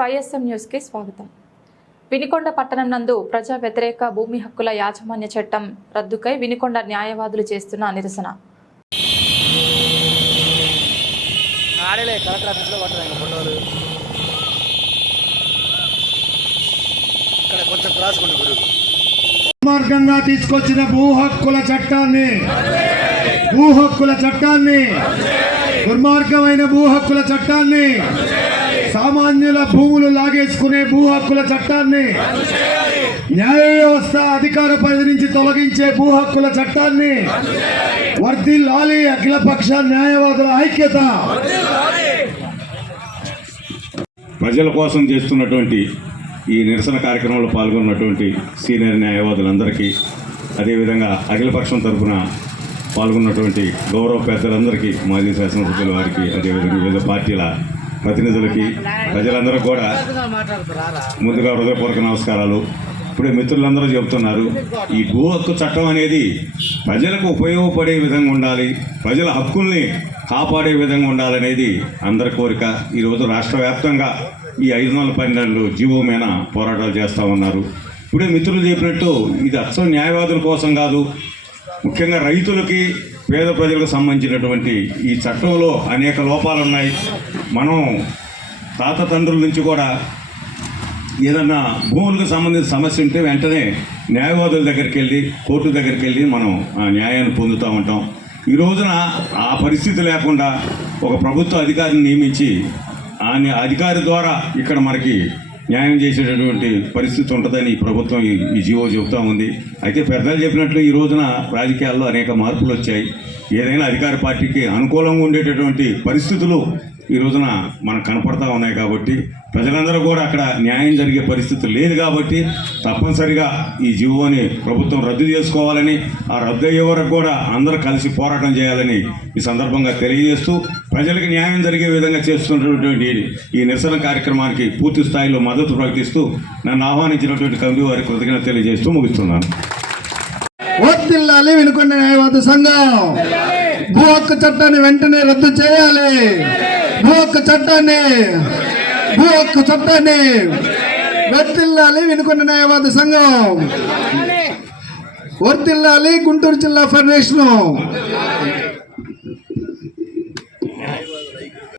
YSM న్యూస్కి స్వాగతం. వినికొండ పట్టణం నందు ప్రజా వ్యతిరేక భూమి హక్కుల యాజమాన్య చట్టం రద్దుకై వినికొండ న్యాయవాదులు చేస్తున్న నిరసన. మార్గంగా తీసుకొచ్చిన భూ హక్కుల చట్టాన్ని భూ హక్కుల చట్టాన్ని దుర్మార్గమైన భూ హక్కుల చట్టాన్ని సామాన్యుల భూములు లాగేసుకునే భూ హక్కుల చట్టాన్ని న్యాయ వ్యవస్థ అధికార పరిధి నుంచి తొలగించే భూ హక్కుల చట్టాన్ని వర్ధిల్లాలి. అఖిలపక్ష న్యాయవాదుల ఐక్యత. ప్రజల కోసం చేస్తున్నటువంటి ఈ నిరసన కార్యక్రమంలో పాల్గొన్నటువంటి సీనియర్ న్యాయవాదులందరికీ అదేవిధంగా అఖిలపక్షం తరఫున పాల్గొన్నటువంటి గౌరవ పెద్దలందరికీ మాజీ శాసనసభ్యుల వారికి అదేవిధంగా వివిధ పార్టీల ప్రతినిధులకి ప్రజలందరూ కూడా ముందుగా హృదయపూర్వక నమస్కారాలు. ఇప్పుడే మిత్రులందరూ చెబుతున్నారు ఈ భూ హక్కు చట్టం అనేది ప్రజలకు ఉపయోగపడే విధంగా ఉండాలి ప్రజల హక్కుల్ని కాపాడే విధంగా ఉండాలనేది అందరి కోరిక. ఈరోజు రాష్ట్ర వ్యాప్తంగా ఈ ఐదు వందల పన్నెండు జీవో మీద పోరాటాలు చేస్తూ ఉన్నారు. ఇప్పుడే మిత్రులు చెప్పినట్టు ఇది అచ్చం న్యాయవాదుల కోసం కాదు ముఖ్యంగా రైతులకి పేద ప్రజలకు సంబంధించినటువంటి ఈ చట్టంలో అనేక లోపాలు ఉన్నాయి మనం తాత తండ్రుల నుంచి కూడా ఏదన్నా భూములకు సంబంధించిన సమస్య ఉంటే వెంటనే న్యాయవాదుల దగ్గరికి వెళ్ళి కోర్టు దగ్గరికి వెళ్ళి మనం ఆ న్యాయాన్ని పొందుతూ ఉంటాం. ఈ రోజున ఆ పరిస్థితి లేకుండా ఒక ప్రభుత్వ అధికారిని నియమించి ఆ అధికారి ద్వారా ఇక్కడ మనకి న్యాయం చేసేటటువంటి పరిస్థితి ఉంటుందని ఈ ప్రభుత్వం ఈ ఈ జీవో చెబుతూ ఉంది. అయితే పెద్దలు చెప్పినట్లు ఈ రోజున రాజకీయాల్లో అనేక మార్పులు వచ్చాయి. ఏదైనా అధికార పార్టీకి అనుకూలంగా ఉండేటటువంటి పరిస్థితులు ఈ రోజున మనకు కనపడతా ఉన్నాయి కాబట్టి ప్రజలందరూ కూడా అక్కడ న్యాయం జరిగే పరిస్థితి లేదు కాబట్టి తప్పనిసరిగా ఈ జీవోని ప్రభుత్వం రద్దు చేసుకోవాలని ఆ రద్దు అయ్యే వరకు కూడా అందరూ కలిసి పోరాటం చేయాలని ఈ సందర్భంగా తెలియజేస్తూ ప్రజలకు న్యాయం జరిగే విధంగా చేస్తున్నటువంటి ఈ నిరసన కార్యక్రమానికి పూర్తి స్థాయిలో మద్దతు ప్రకటిస్తూ నన్ను ఆహ్వానించినటువంటి కవి వారికి కృతజ్ఞత తెలియజేస్తూ ముగిస్తున్నాను. వర్తిల్లాలి వినుకొండ న్యాయవాద సంఘం. భూ హక్కు చట్టాన్ని వెంటనే రద్దు చేయాలి. భూ హక్కు చట్టాన్ని భూ హక్కు చట్టాన్ని వర్తిల్లాలి వినుకొండ న్యాయవాద సంఘం. వర్తిల్లాలి గుంటూరు జిల్లా ఫెడరేషన్.